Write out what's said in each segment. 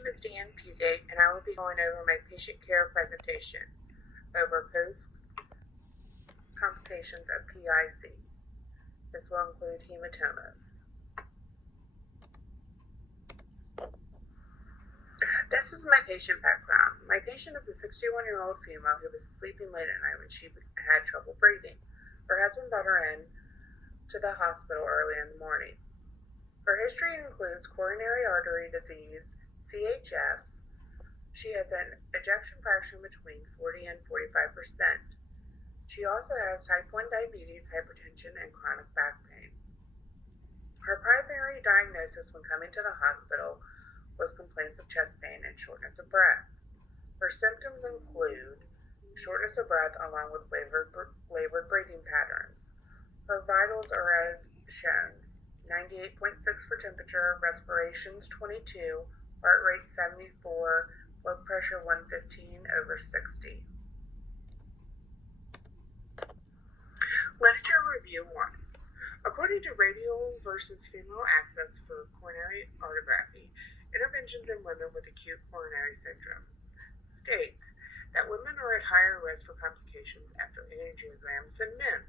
name is Dan Pugate, and I will be going over my patient care presentation over post complications of PIC. This will include hematomas. This is my patient background. My patient is a 61-year-old female who was sleeping late at night when she had trouble breathing. Her husband brought her in to the hospital early in the morning. Her history includes coronary artery disease, CHF. She has an ejection fraction between 40 and 45%. She also has type 1 diabetes, hypertension, and chronic back pain. Her primary diagnosis when coming to the hospital was complaints of chest pain and shortness of breath. Her symptoms include shortness of breath along with labored breathing patterns. Her vitals are as shown: 98.6 for temperature, respirations 22, heart rate 74, blood pressure 115/60. Literature review 1. According to Radial versus Femoral Access for Coronary Arterography, Interventions in Women with Acute Coronary Syndromes, states that women are at higher risk for complications after angiograms than men.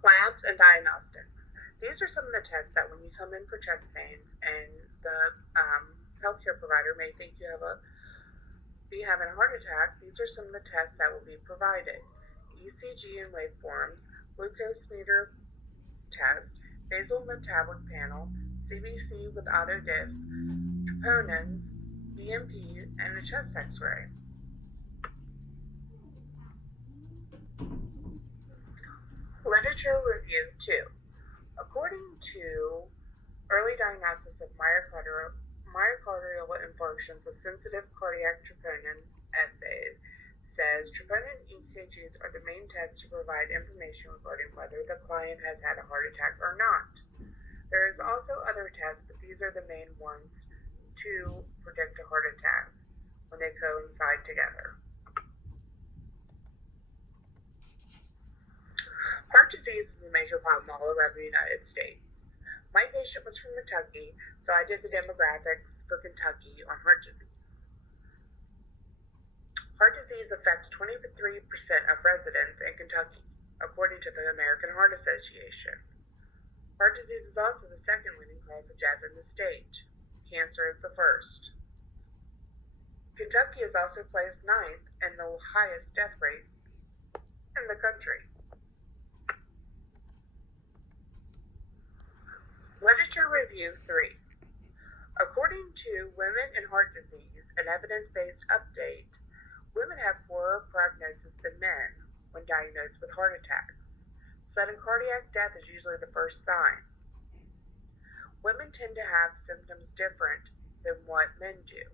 Labs and diagnostics. These are some of the tests that when you come in for chest pains and the healthcare provider may think you be having a heart attack, these are some of the tests that will be provided: ECG and waveforms, glucose meter test, basal metabolic panel, CBC with autodiff, troponins, BMP, and a chest x-ray. Literature review 2. According to early diagnosis of myocardial infarctions with sensitive cardiac troponin assays, says troponin EKGs are the main test to provide information regarding whether the client has had a heart attack or not. There is also other tests, but these are the main ones to predict a heart attack when they coincide together. Heart disease is a major problem all around the United States. My patient was from Kentucky, so I did the demographics for Kentucky on heart disease. Heart disease affects 23% of residents in Kentucky, according to the American Heart Association. Heart disease is also the second leading cause of death in the state. Cancer is the first. Kentucky is also placed 9th in the highest death rate in the country. Literature review 3. According to Women in Heart Disease, an evidence-based update, women have poorer prognosis than men when diagnosed with heart attacks. Sudden cardiac death is usually the first sign. Women tend to have symptoms different than what men do.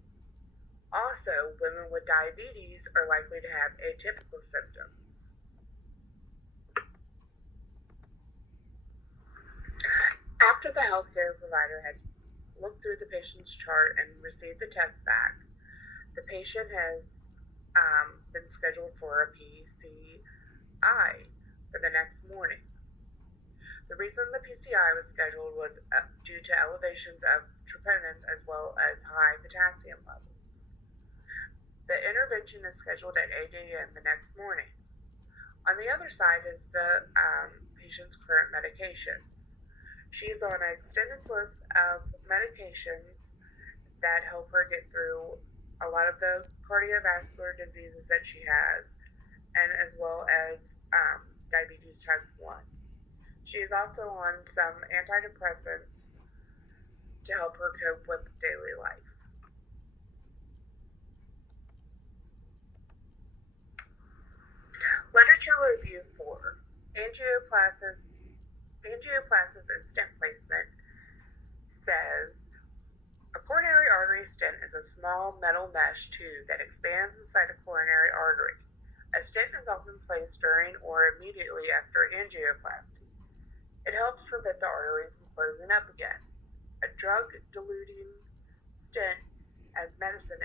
Also, women with diabetes are likely to have atypical symptoms. After the healthcare provider has looked through the patient's chart and received the test back, the patient has been scheduled for a PCI for the next morning. The reason the PCI was scheduled was due to elevations of troponins as well as high potassium levels. The intervention is scheduled at 8 a.m. the next morning. On the other side is the patient's current medications. She's on an extended list of medications that help her get through a lot of the cardiovascular diseases that she has, and as well as diabetes type 1. She is also on some antidepressants to help her cope with daily life. Literature review 4. Angioplasties and stent placement says a coronary artery stent is a small metal mesh tube that expands inside a coronary artery. A stent is often placed during or immediately after angioplasty. It helps prevent the artery from closing up again. A drug-diluting stent has medicine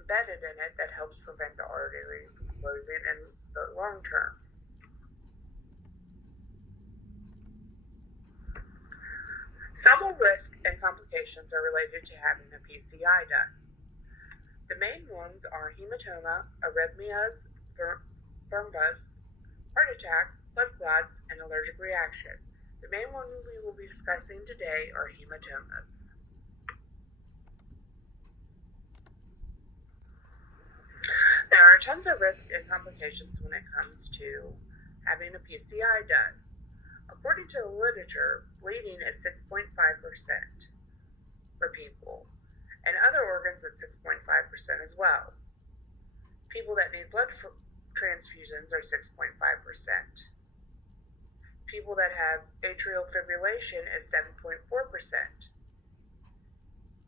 embedded in it that helps prevent the artery from closing in the long term. Several risks and complications are related to having a PCI done. The main ones are hematoma, arrhythmias, thrombus, heart attack, blood clots, and allergic reaction. The main one we will be discussing today are hematomas. There are tons of risks and complications when it comes to having a PCI done. According to the literature, bleeding is 6.5% for people, and other organs is 6.5% as well. People that need blood transfusions are 6.5%. People that have atrial fibrillation is 7.4%.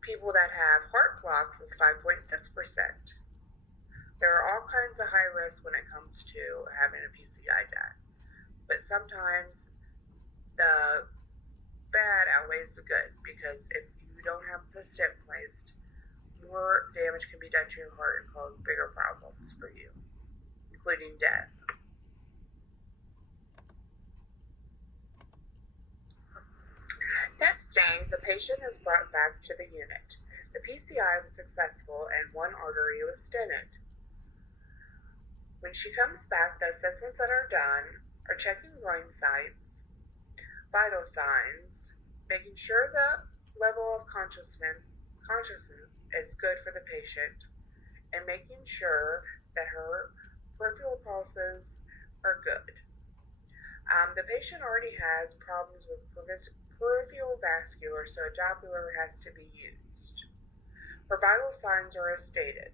People that have heart blocks is 5.6%. There are all kinds of high risks when it comes to having a PCI done, but sometimes the bad outweighs the good, because if you don't have the stent placed, more damage can be done to your heart and cause bigger problems for you, including death. Next day, the patient is brought back to the unit. The PCI was successful and one artery was stented. When she comes back, the assessments that are done are checking groin sites, vital signs, making sure the level of consciousness is good for the patient, and making sure that her peripheral pulses are good. The patient already has problems with peripheral vascular, so a Doppler has to be used. Her vital signs are as stated: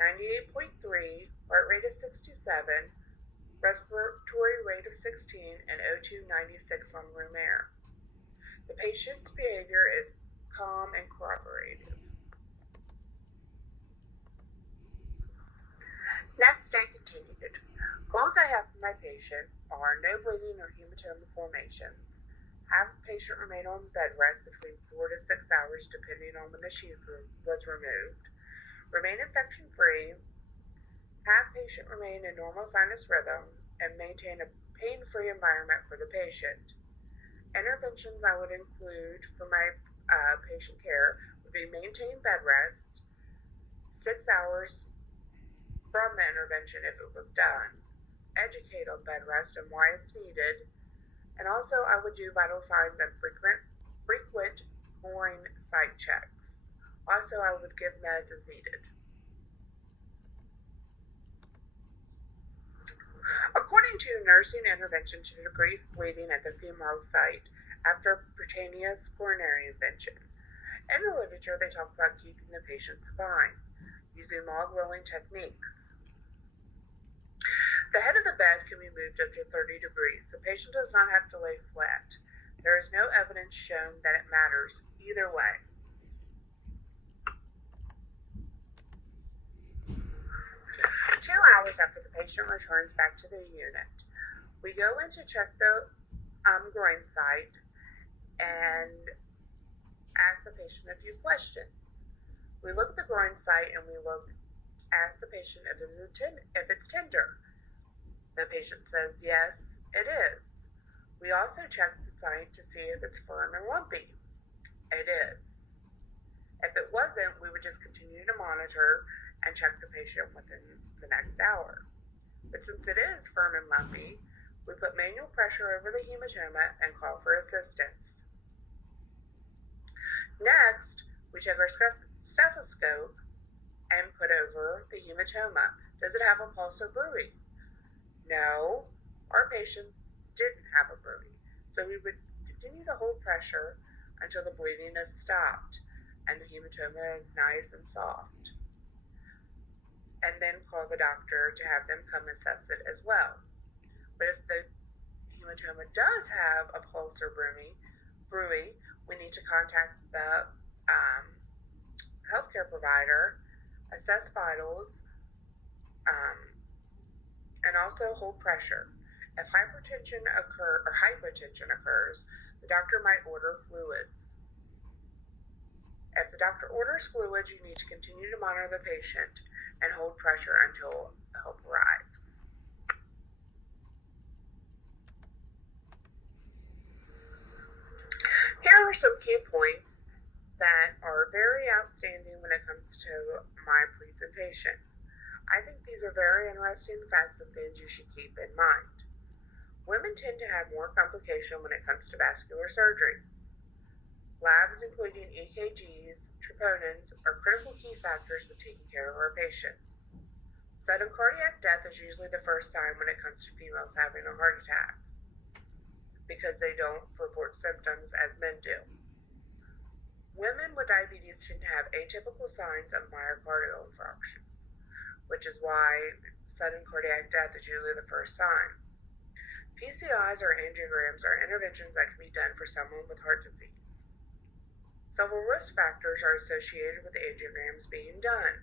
98.3, heart rate is 67, respiratory rate of 16, and O2 96 on room air. The patient's behavior is calm and cooperative. Next day continued. Goals I have for my patient are no bleeding or hematoma formations, have the patient remain on bed rest between 4 to 6 hours depending on when the sheath was removed, remain infection free, have patient remain in normal sinus rhythm, and maintain a pain-free environment for the patient. Interventions I would include for my patient care would be maintain bed rest, 6 hours from the intervention if it was done, educate on bed rest and why it's needed, and also I would do vital signs and frequent groin site checks. Also, I would give meds as needed. According to nursing intervention to decrease bleeding at the femoral site after percutaneous coronary intervention, in the literature they talk about keeping the patient supine, using log rolling techniques. The head of the bed can be moved up to 30 degrees. The patient does not have to lay flat. There is no evidence shown that it matters either way. Two hours after the patient returns back to the unit, we go in to check the groin site and ask the patient a few questions. We look at the groin site and we ask the patient if it's tender. The patient says, yes, it is. We also check the site to see if it's firm and lumpy. It is. If it wasn't, we would just continue to monitor and check the patient within the next hour. But since it is firm and lumpy, we put manual pressure over the hematoma and call for assistance. Next, we check our stethoscope and put over the hematoma. Does it have a pulse or bruit? No, our patients didn't have a bruit, so we would continue to hold pressure until the bleeding is stopped and the hematoma is nice and soft, and then call the doctor to have them come assess it as well. But if the hematoma does have a pulse or bruit, we need to contact the healthcare provider, assess vitals, and also hold pressure. If hypertension occurs, the doctor might order fluids. If the doctor orders fluids, you need to continue to monitor the patient and hold pressure until help arrives. Here are are some key points that are very outstanding when it comes to my presentation. I think these are very interesting facts and things you should keep in mind. Women tend to have more complication when it comes to vascular surgeries. Labs including EKGs, troponins are critical key factors when taking care of our patients. Sudden cardiac death is usually the first sign when it comes to females having a heart attack, because they don't report symptoms as men do. Women with diabetes tend to have atypical signs of myocardial infarctions, which is why sudden cardiac death is usually the first sign. PCIs or angiograms are interventions that can be done for someone with heart disease. Several risk factors are associated with angiograms being done.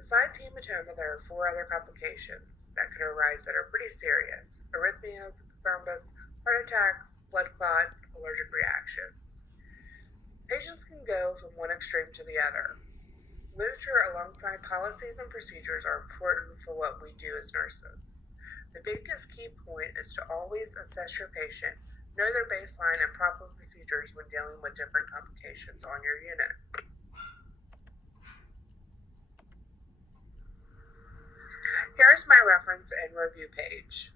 Besides hematoma, there are 4 other complications that could arise that are pretty serious: arrhythmias, thrombus, heart attacks, blood clots, allergic reactions. Patients can go from one extreme to the other. Literature alongside policies and procedures are important for what we do as nurses. The biggest key point is to always assess your patient, know their baseline and proper procedures when dealing with different complications on your unit. Here's my reference and review page.